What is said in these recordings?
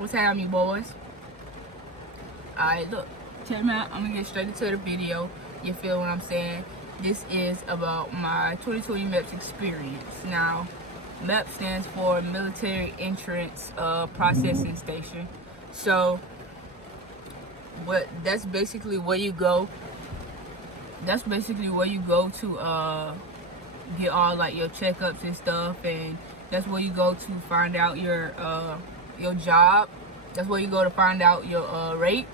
What's happening, boys? Alright, look. Check me out. I'm gonna get straight into the video. You feel what I'm saying? This is about my 2020 MEPS experience. Now, MEPS stands for Military Entrance Processing Station. So, that's basically where you go. That's basically where you go to get all like your checkups and stuff, and that's where you go to find out your job. That's where you go to find out your rate,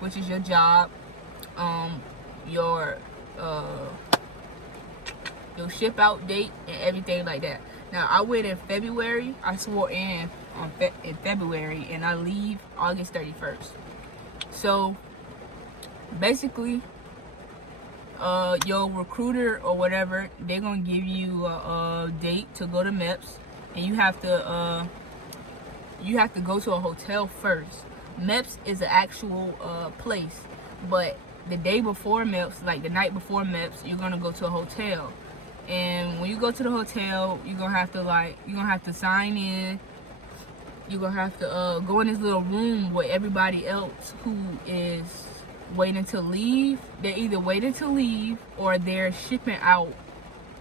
which is your job, your ship out date and everything like that. Now I went in February. I swore in February, and I leave August 31st. So basically, your recruiter or whatever, they're gonna give you a date to go to MEPS, and you have to go to a hotel first. MEPS is an actual place, but the day before MEPS, like the night before MEPS, you're gonna go to a hotel. And when you go to the hotel, you're gonna have to sign in. You're gonna have to go in this little room with everybody else who is waiting to leave. They're either waiting to leave or they're shipping out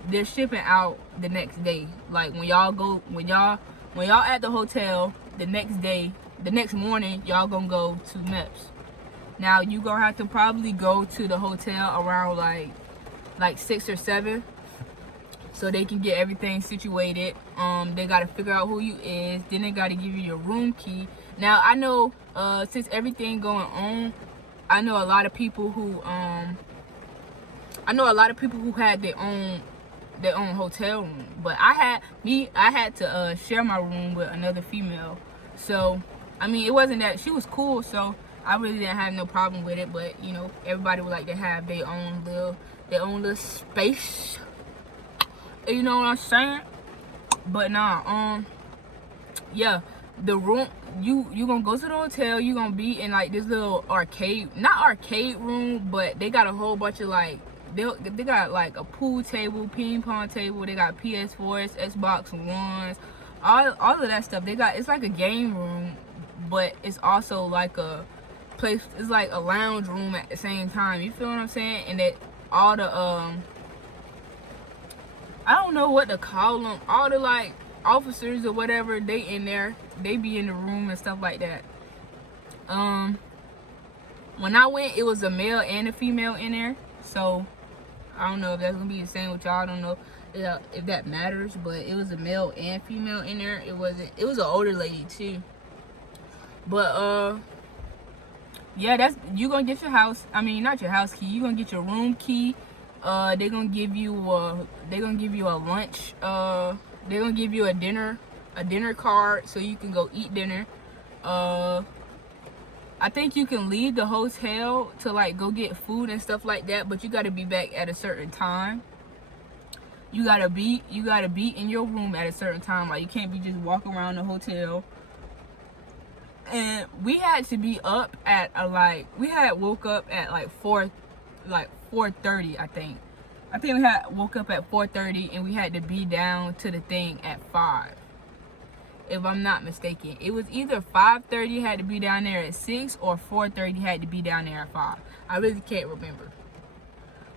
the next day. Like when y'all at the hotel the next morning, y'all gonna go to MEPS. Now you gonna have to probably go to the hotel around like 6 or 7, so they can get everything situated. They gotta figure out who you is. Then they gotta give you your room key. Now I know since everything going on, I know a lot of people who had their own hotel room, but I had to share my room with another female. So I mean, it wasn't that she was cool, so I really didn't have no problem with it. But you know, everybody would like to have their own little space. You know what I'm saying? But nah, yeah, the room, you gonna go to the hotel. You gonna be in like this little not arcade room, but they got a whole bunch of like, they got like a pool table, ping pong table. They got PS4s, Xbox Ones, all of that stuff. It's like a game room, but it's also like a place. It's like a lounge room at the same time. You feel what I'm saying? And that all the I don't know what to call them. All the like officers or whatever, they in there. They be in the room and stuff like that. When I went, it was a male and a female in there. So I don't know if that's gonna be the same with y'all. I don't know if that matters, but it was a male and female in there. It was an older lady too. But yeah, you gonna get your house. I mean, not your house key. You gonna get your room key. They're gonna give you a lunch. They're gonna give you a dinner card so you can go eat dinner. I think you can leave the hotel to like go get food and stuff like that, but you gotta be back at a certain time. You gotta be in your room at a certain time. Like you can't be just walking around the hotel. And we had to be up at woke up at like 4:30, I think we woke up at 4:30, and we had to be down to the thing at 5, if I'm not mistaken. It was either 5:30 had to be down there at 6, or 4:30 had to be down there at 5. I really can't remember,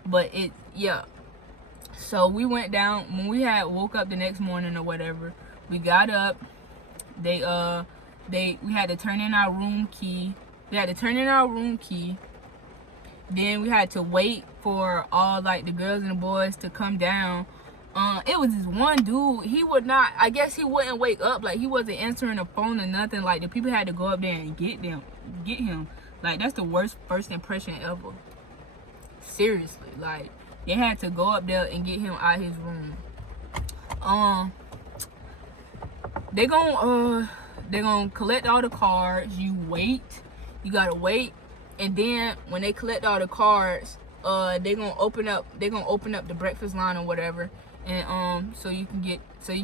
but yeah. So we went down. When we woke up the next morning or whatever, we got up. We had to turn in our room key. Then we had to wait for all like the girls and the boys to come down. It was this one dude. I guess he wouldn't wake up. Like he wasn't answering the phone or nothing. Like the people had to go up there and get him. Like that's the worst first impression ever. Seriously, like they had to go up there and get him out of his room. They gonna collect all the cards. You gotta wait, and then when they collect all the cards, they gonna open up the breakfast line or whatever, and so you can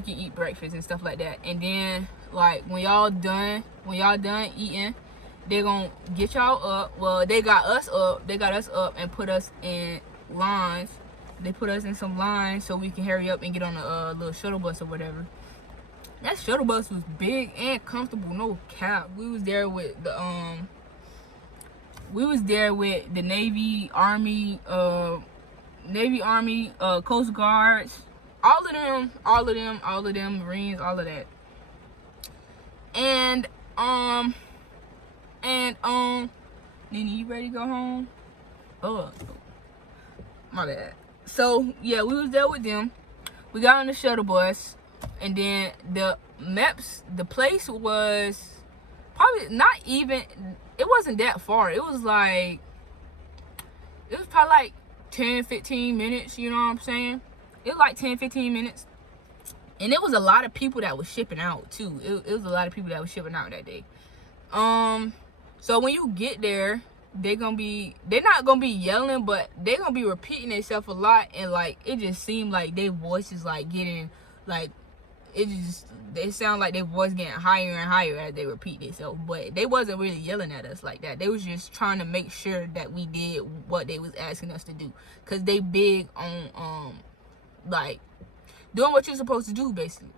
eat breakfast and stuff like that. And then like when y'all done eating, they gonna get y'all up. Well, they got us up and put us in lines. They put us in some lines so we can hurry up and get on a little shuttle bus or whatever. That shuttle bus was big and comfortable, no cap. We was there with the Navy, Army, Coast Guards, all of them, Marines, all of that. And Nene, you ready to go home? Oh, my bad. So yeah, we was there with them. We got on the shuttle bus, and then the MEPS, the place was probably not even, it wasn't that far. It was probably like 10-15 minutes, you know what I'm saying? It was like 10-15 minutes. And it was a lot of people that was shipping out too. It was a lot of people that was shipping out that day. So when you get there, they're not gonna be yelling, but they're gonna be repeating themselves a lot, and like it just seemed like their voices like getting like they sound like their voice getting higher and higher as they repeat themselves. But they wasn't really yelling at us like that. They was just trying to make sure that we did what they was asking us to do, cause they big on like doing what you're supposed to do basically.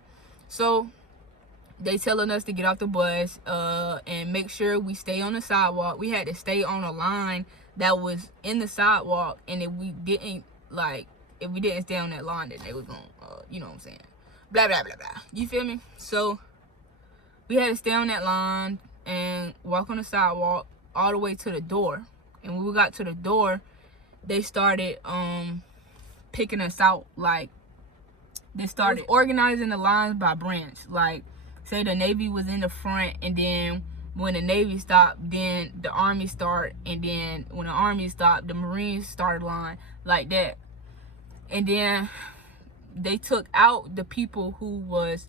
So they telling us to get off the bus and make sure we stay on the sidewalk. We had to stay on a line that was in the sidewalk, and if we didn't stay on that line, then they was gonna you know what I'm saying, blah blah blah blah, you feel me? So we had to stay on that line and walk on the sidewalk all the way to the door. And when we got to the door, they started picking us out. Like they started organizing the lines by branch. Like say the Navy was in the front, and then when the Navy stopped, then the Army started, and then when the Army stopped, the Marines started line, like that. And then they took out the people who was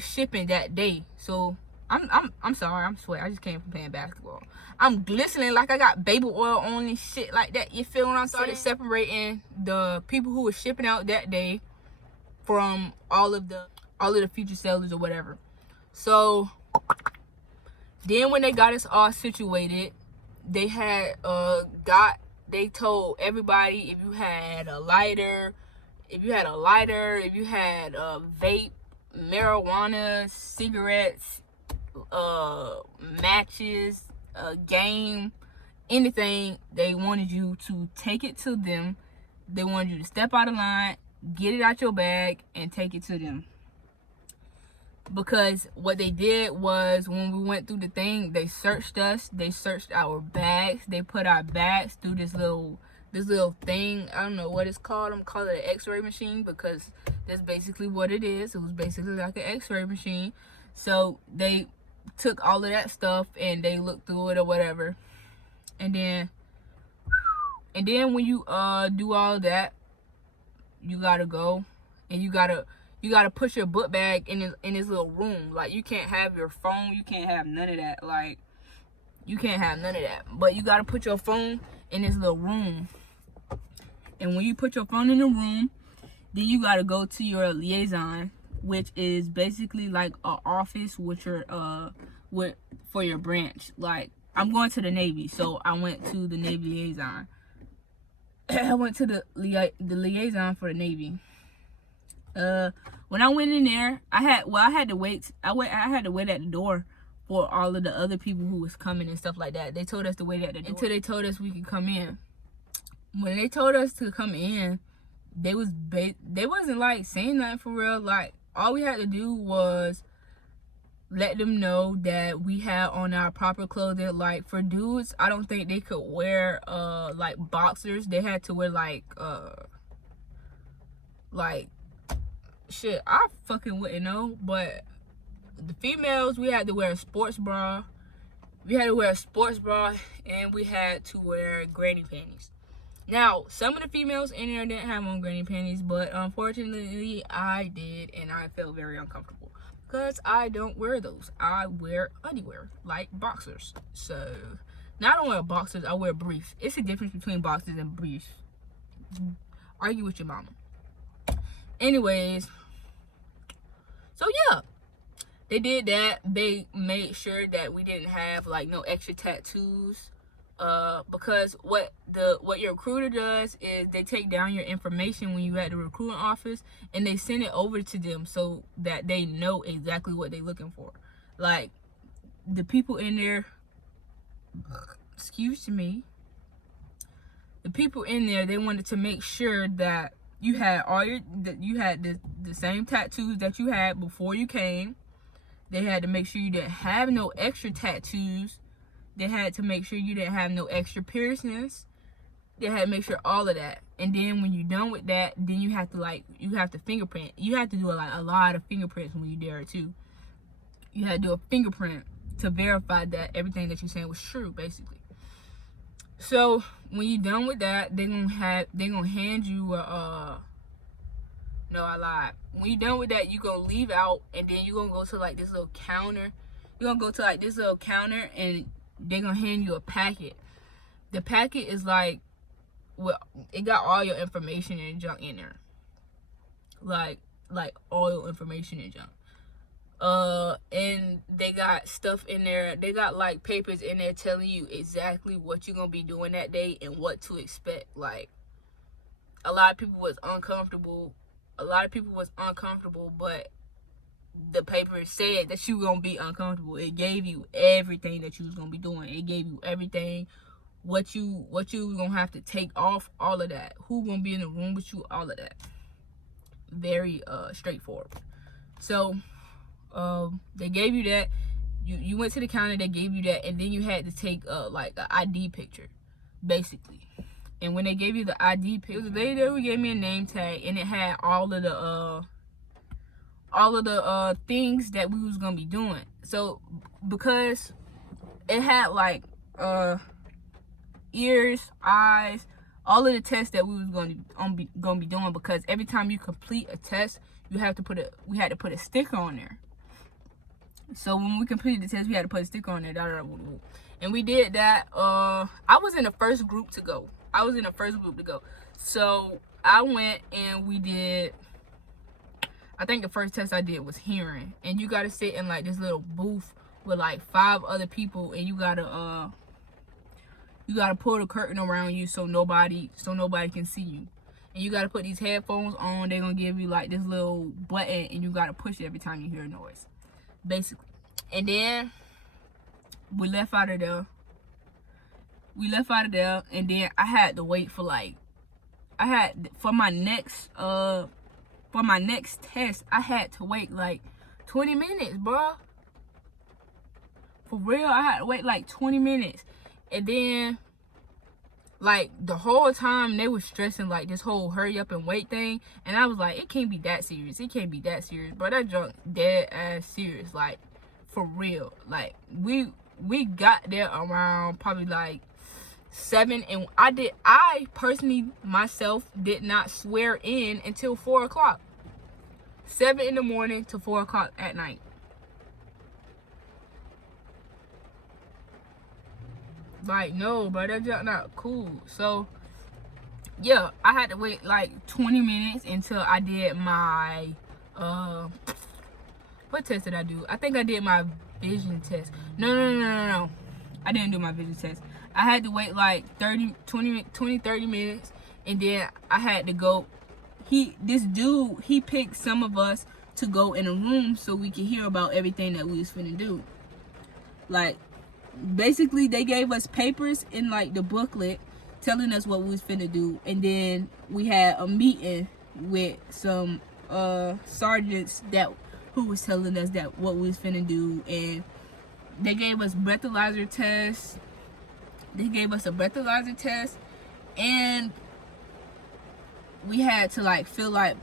shipping that day. So I'm sorry, I'm sweating. I just came from playing basketball. I'm glistening like I got baby oil on and shit like that. You feel what I'm saying? Started separating the people who were shipping out that day from all of the future sailors or whatever. So then when they got us all situated, they had they told everybody, if you had a lighter, if you had vape, marijuana, cigarettes, matches, game, anything, they wanted you to take it to them. They wanted you to step out of line, get it out your bag, and take it to them. Because what they did was, when we went through the thing, they searched us. They searched our bags. They put our bags through this little thing. I don't know what it's called. I'm calling it an x-ray machine, because that's basically what it is. It was basically like an x-ray machine. So they took all of that stuff and they looked through it or whatever. And then when you do all that, you gotta go, and you gotta put your book bag in this little room. Like, you can't have your phone, you can't have none of that. Like, you can't have none of that. But you gotta put your phone in this little room. And when you put your phone in the room, then you gotta go to your liaison, which is basically like an office with your for your branch. Like, I'm going to the Navy, so I went to the Navy liaison. I went to the liaison for the Navy. When I went in there, I had to wait at the door for all of the other people who was coming and stuff like that. They told us to wait at the door until they told us we could come in. When they told us to come in, they wasn't like saying nothing for real. Like, all we had to do was let them know that we had on our proper clothing. Like, for dudes, I don't think they could wear like boxers. They had to wear like shit, I fucking wouldn't know. But the females, we had to wear a sports bra. And we had to wear granny panties. Now, some of the females in there didn't have on granny panties, but unfortunately I did, and I felt very uncomfortable because I don't wear those. I wear underwear, like boxers. So, now I don't wear boxers, I wear briefs. It's a difference between boxers and briefs. Argue with your mama. Anyways, so yeah, they did that. They made sure that we didn't have like no extra tattoos because what your recruiter does is they take down your information when you at the recruiting office, and they send it over to them so that they know exactly what they're looking for. Like, the people in there, excuse me, the people in there, they wanted to make sure that you had the same tattoos that you had before you came. They had to make sure you didn't have no extra tattoos. They had to make sure you didn't have no extra piercings. They had to make sure all of that. And then when you're done with that, then you have to fingerprint. You have to do a lot of fingerprints when you're there too. You had to do a fingerprint to verify that everything that you're saying was true, basically. So when you're done with that, they're gonna hand you no, I lied. When you're done with that, you're gonna leave out, and then you're gonna go to like this little counter. You're gonna go to like this little counter, and they're gonna hand you a packet. The packet is like, well, it got all your information and junk in there. Like all your information and junk. And they got stuff in there. They got like papers in there telling you exactly what you're gonna be doing that day and what to expect. Like, a lot of people was uncomfortable, but the paper said that you were gonna be uncomfortable. It gave you everything that you was gonna be doing. It gave you everything, what you gonna have to take off, all of that. Who gonna be in the room with you, all of that. Very straightforward. So they gave you that. You went to the counter, they gave you that, and then you had to take like an ID picture, basically. And when they gave you the ID picture, it was a lady there who gave me a name tag, and it had all of the things that we was gonna be doing. So because it had like ears, eyes, all of the tests that we was gonna be doing, because every time you complete a test, we had to put a sticker on there. So when we completed the test, we had to put a sticker on there. And we did that. I was in the first group to go. So I went and we did, I think the first test I did was hearing. And you gotta sit in like this little booth with like 5 other people, and you gotta pull the curtain around you so nobody can see you. And you gotta put these headphones on. They're gonna give you like this little button, and you gotta push it every time you hear a noise, basically. And then we left out of there. And then I had to wait for for my next test, I had to wait like 20 minutes, bro. For real, I had to wait like 20 minutes. And then, like, the whole time they were stressing like this whole hurry up and wait thing. And I was like, it can't be that serious. But that junk dead ass serious. Like, for real. Like, we got there around probably like 7, and I personally myself did not swear in until 4 o'clock. 7 in the morning to 4 o'clock at night. Like, no, bro, that's just not cool. So yeah, I had to wait like 20 minutes until I did my what test did I do? I think I did my vision test. No. I didn't do my vision test. I had to wait like 30 minutes, and then I had to go. This dude, he picked some of us to go in a room so we could hear about everything that we was finna do. Like, basically, they gave us papers in like the booklet telling us what we was finna do, and then we had a meeting with some sergeants who was telling us that what we was finna do, and they gave us breathalyzer tests. And we had to like fill out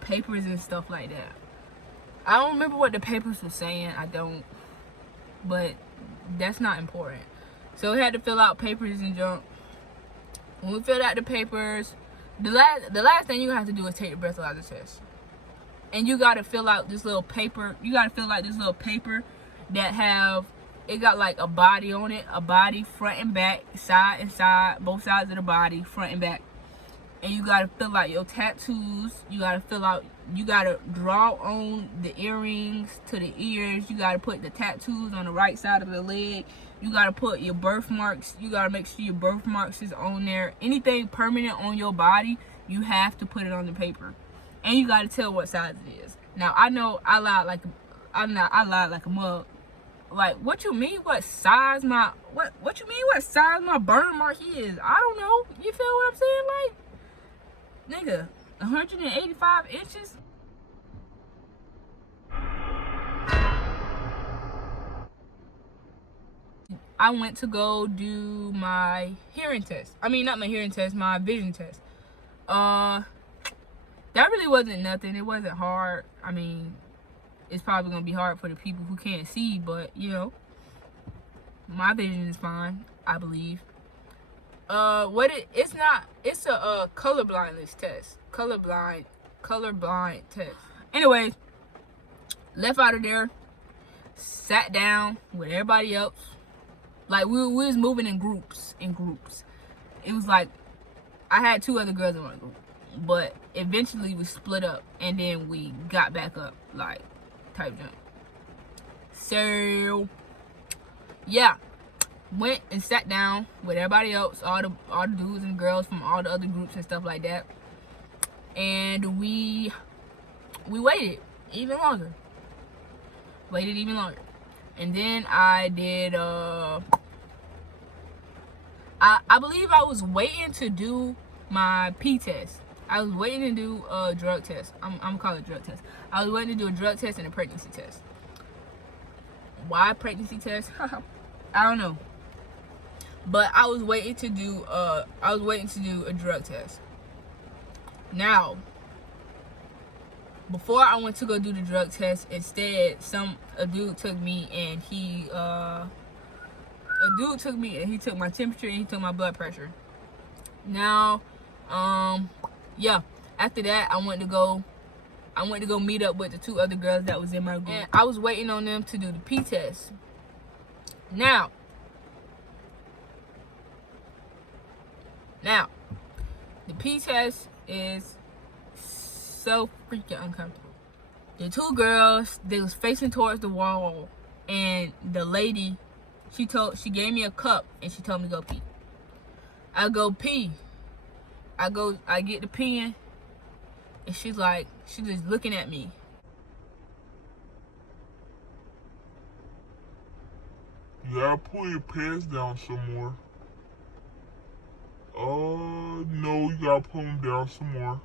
papers and stuff like that. I don't remember what the papers were saying. I don't, but that's not important. So we had to fill out papers and junk. When we filled out the papers, the last thing you have to do is take the breathalyzer test. And you gotta fill out this little paper. It got like a body on it, front and back, side and side, both sides of the body, front and back. and you gotta fill out your tattoos. You gotta draw on the earrings to the ears. You gotta put the tattoos on the right side of the leg. You gotta put your birthmarks. You gotta make sure your birthmarks is on there. Anything permanent on your body, you have to put it on the paper, and you gotta tell what size it is. Now I know I lied like a mug. Like, what you mean? What size my what you mean? What size my burn mark is? I don't know. You feel what I'm saying? Like, nigga, 185 inches. I went to go do my hearing test. I mean, not my hearing test, my vision test. That really wasn't nothing. It wasn't hard. I mean, it's probably gonna be hard for the people who can't see, but you know, my vision is fine, I believe. It's a colorblindness test. Colorblind test. Anyway, left out of there, sat down with everybody else. Like, we was moving in groups. It was like I had 2 other girls in my group, but eventually we split up, and then we got back up, like, type jump. So yeah, went and sat down with everybody else, all the dudes and girls from all the other groups and stuff like that, and we waited even longer. And then I did I believe I was waiting to do my P test. I was waiting to do a drug test. I'm gonna call it a drug test. I was waiting to do a drug test and a pregnancy test. Why pregnancy test? I don't know. But I was waiting to do a drug test. Now, before I went to go do the drug test, instead a dude took me and he took my temperature and he took my blood pressure. Now, yeah, after that I went to go meet up with the 2 other girls that was in my group. And I was waiting on them to do the P test. Now, the P test is so freaking uncomfortable. The 2 girls, they was facing towards the wall, and the lady, she gave me a cup and she told me to go pee. I go pee. I get the pen, and she's just looking at me. You gotta pull your pants down some more. No, you gotta pull them down some more.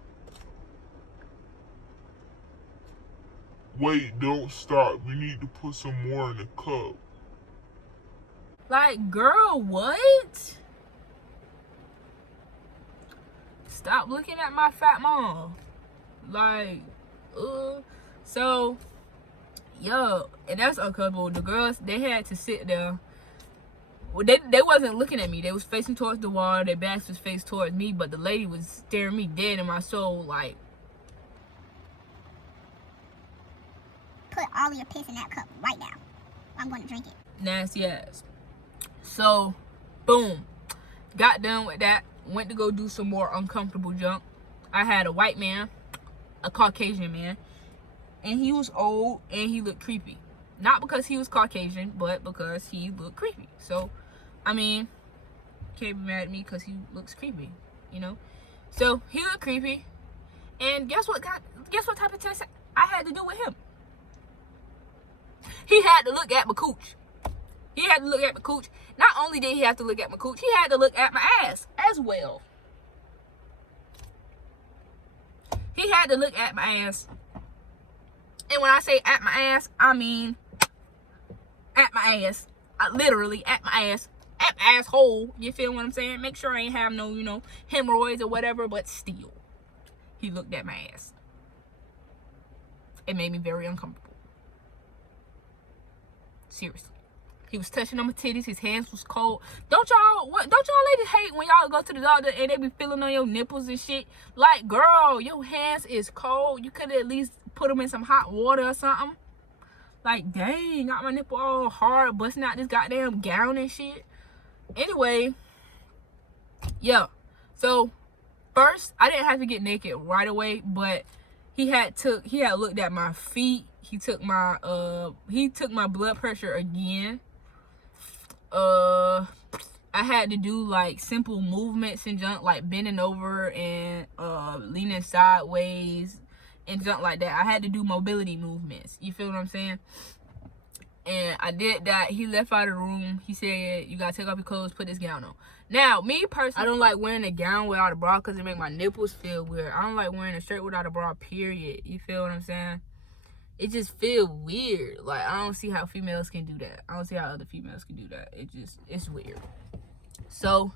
Wait, don't stop. We need to put some more in the cup. Like, girl, what? Stop looking at my fat mom. Like, so, yo, and that's uncomfortable. The girls, they had to sit there. Well, they wasn't looking at me. They was facing towards the wall. Their backs was faced towards me, but the lady was staring me dead in my soul, like, put all of your piss in that cup right now. I'm going to drink it. Nasty ass. So, boom. Got done with that. Went to go do some more uncomfortable junk. I had a white man, a Caucasian man, and he was old and he looked creepy. Not because he was Caucasian, but because he looked creepy. So, I mean, can't be mad at me because he looks creepy, you know? So, he looked creepy. And guess what type of test I had to do with him? He had to look at my cooch. Not only did he have to look at my cooch, he had to look at my ass as well. He had to look at my ass. And when I say at my ass, I mean at my ass. Literally at my ass. At my asshole. You feel what I'm saying? Make sure I ain't have no, hemorrhoids or whatever, but still. He looked at my ass. It made me very uncomfortable. Seriously. He was touching on my titties. His hands was cold. Don't y'all ladies hate when y'all go to the doctor and they be feeling on your nipples and shit? Like, girl, your hands is cold. You could at least put them in some hot water or something. Like, dang, got my nipple all hard, busting out this goddamn gown and shit. Anyway, yeah. So, first I didn't have to get naked right away, but he had looked at my feet. He took my blood pressure again. I had to do like simple movements and junk, like bending over and leaning sideways and junk like that. I had to do mobility movements. You feel what I'm saying? And I did that. He left out of the room. He said, you gotta take off your clothes, put this gown on. Now, me personally, I don't like wearing a gown without a bra because it make my nipples feel weird. I don't like wearing a shirt without a bra, period. You feel what I'm saying? It just feel weird. Like, I don't see how females can do that. I don't see how other females can do that. It's weird. So,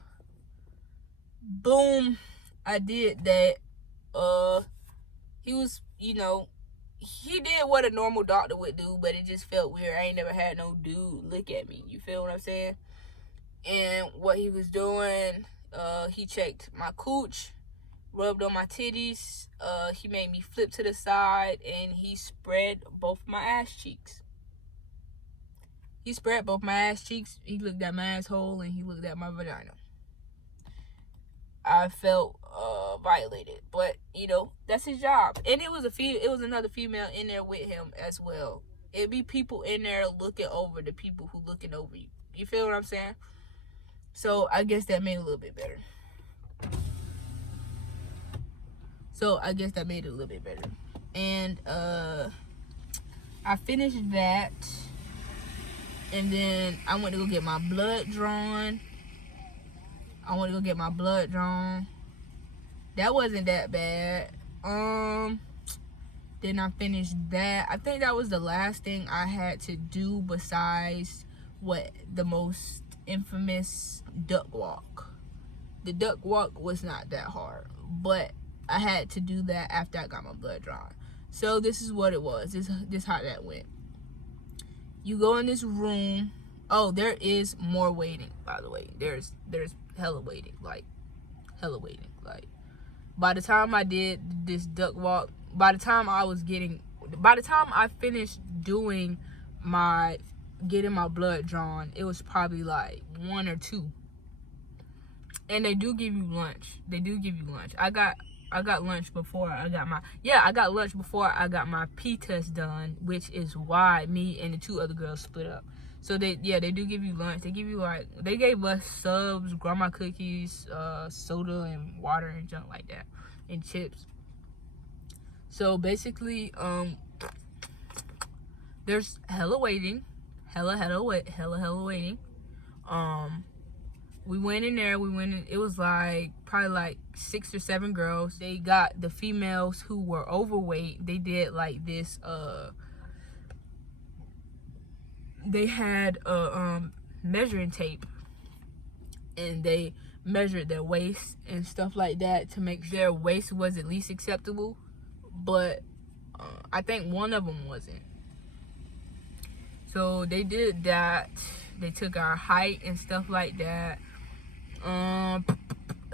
boom, I did that. He was, he did what a normal doctor would do, but it just felt weird. I ain't never had no dude look at me. You feel what I'm saying? And what he was doing, he checked my cooch, rubbed on my titties. He made me flip to the side, and he spread both my ass cheeks. He spread both my ass cheeks. He looked at my asshole, and he looked at my vagina. I felt violated, but that's his job. And it was another female in there with him as well. It'd be people in there looking over the people who looking over you. You feel what I'm saying? So I guess that made it a little bit better. And I finished that, and then I went to go get my blood drawn. That wasn't that bad. Then I finished that. I think that was the last thing I had to do besides the most infamous duck walk. The duck walk was not that hard, but I had to do that after I got my blood drawn. So this is what it was. This how that went. You go in this room. Oh, there is more waiting, by the way. There's hella waiting. Like by the time I did this duck walk, by the time I finished doing getting my blood drawn, it was probably like 1 or 2. And they do give you lunch. I got lunch before I got my P test done, which is why me and the 2 other girls split up. So they do give you lunch. They gave us subs, grandma cookies, soda and water and junk like that, and chips. So basically, there's hella waiting. We went in there. It was probably like 6 or 7 girls. They got the females who were overweight. They did like this. They had a measuring tape, and they measured their waist and stuff like that to make sure their waist was at least acceptable. But I think one of them wasn't. So they did that. They took our height and stuff like that. And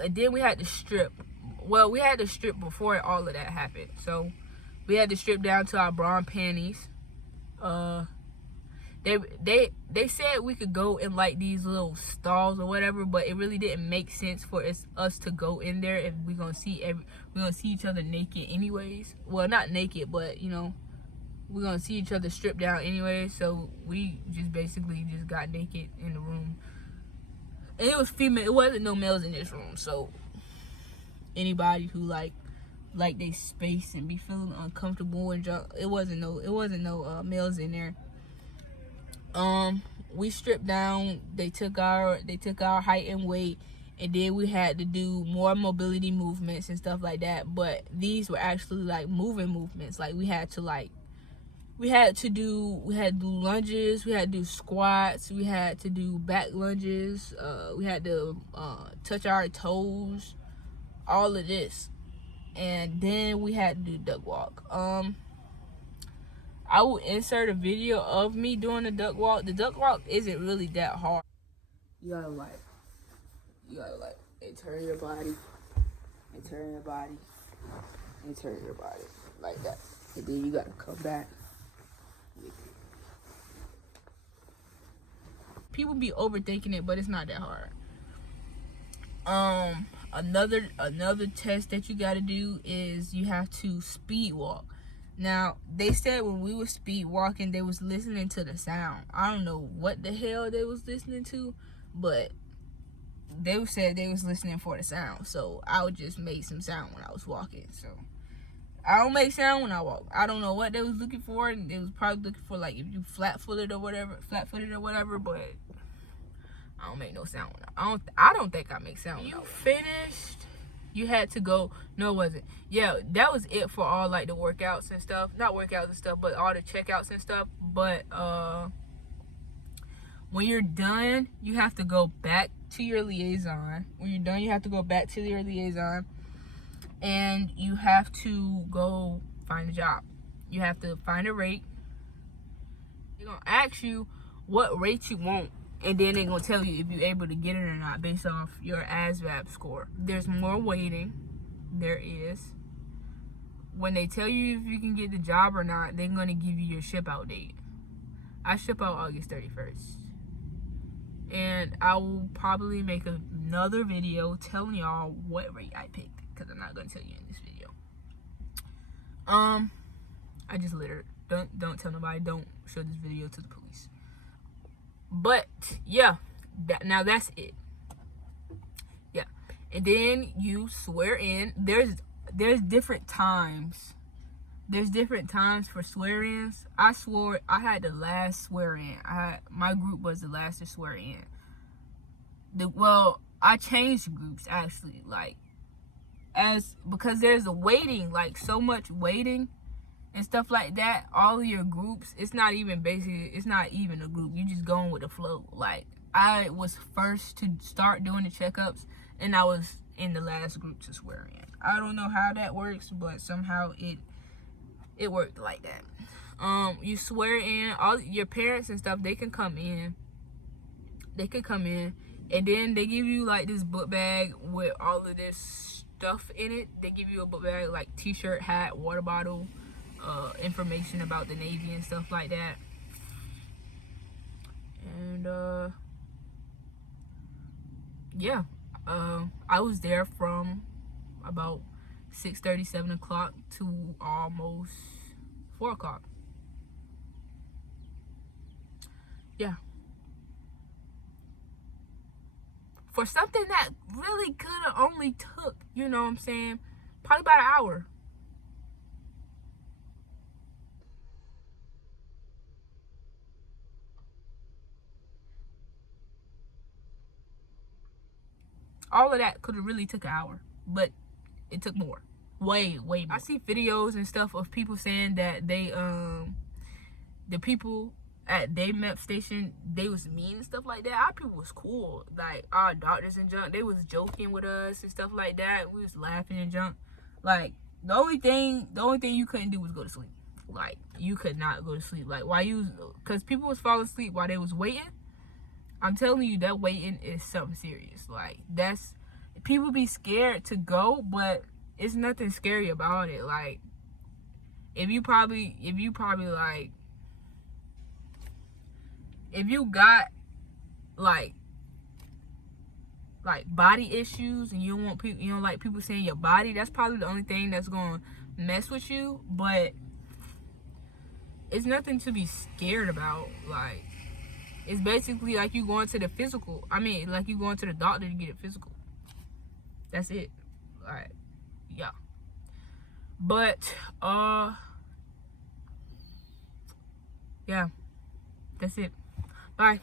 then we had to strip. Well, we had to strip before all of that happened. So we had to strip down to our bra and panties. They said we could go in like these little stalls or whatever, but it really didn't make sense for us to go in there if we're gonna see each other naked anyways. Well, not naked, but we're gonna see each other stripped down anyway. So we just basically just got naked in the room, and it was female. It wasn't no males in this room. So anybody who like they space and be feeling uncomfortable and junk, it wasn't no males in there. We stripped down. They took our height and weight, and then we had to do more mobility movements and stuff like that. But these were actually like moving movements. Like we had to do lunges, we had to do squats, we had to do back lunges, we had to touch our toes, all of this, and then we had to do duck walk. I will insert a video of me doing the duck walk. The duck walk isn't really that hard. You gotta turn your body, and turn your body, and turn your body like that, and then you gotta come back. People be overthinking it, but it's not that hard. Another test that you got to do is you have to speed walk. Now, they said when we were speed walking, they was listening to the sound. I don't know what the hell they was listening to, but they said they was listening for the sound. So I would just make some sound when I was walking. So I don't make sound when I walk. I don't know what they was looking for. They was probably looking for, like, if you flat-footed or whatever, but I don't make no sound when I don't think I make sound when I walk. You finished? You had to go. No, it wasn't. Yeah, that was it for all, like, the workouts and stuff. Not workouts and stuff, but all the checkouts and stuff. But when you're done, you have to go back to your liaison. When you're done, you have to go back to your liaison, and you have to go find a job. You have to find a rate. They're gonna ask you what rate you want, and then they're gonna tell you if you're able to get it or not based off your ASVAB score. There's more waiting. There is. When they tell you if you can get the job or not, they're gonna give you your ship out date. I ship out August 31st. And I will probably make another video telling y'all what rate I picked, because I'm not gonna tell you in this video. I just littered. Don't tell nobody. Don't show this video to the police. But yeah, now that's it. Yeah, and then you swear in. There's different times. There's different times for swear-ins. I swore I had the last swear-in. My group was the last to swear in. I changed groups actually, like, because there's a waiting, like, so much waiting and stuff like that. All of your groups, it's not even a group. You just going with the flow. Like, I was first to start doing the checkups, and I was in the last group to swear in. I don't know how that works, but somehow it worked like that. You swear in. All your parents and stuff, they can come in, and then they give you, like, this book bag with all of this stuff in it. They give you a book bag, like t-shirt, hat, water bottle, information about the Navy and stuff like that. And yeah, I was there from about 6:30, 7 o'clock to almost 4 o'clock. Yeah. For something that really could have only took, you know what I'm saying, probably about an hour. All of that could have really took an hour, but it took more. Way more. I see videos and stuff of people saying that they the people at their MEPS station, they was mean and stuff like that. Our people was cool. Like, our doctors and junk, they was joking with us and stuff like that. We was laughing and junk. Like, the only thing you couldn't do was go to sleep. Like, you could not go to sleep. Like, because people was falling asleep while they was waiting. I'm telling you, that waiting is something serious. Like, people be scared to go, but it's nothing scary about it. Like, if you got like body issues and you don't like people seeing your body, that's probably the only thing that's gonna mess with you. But it's nothing to be scared about. Like, it's basically like you going to the physical. I mean, like you going to the doctor to get it physical. That's it. Like, yeah. But yeah, that's it. Bye.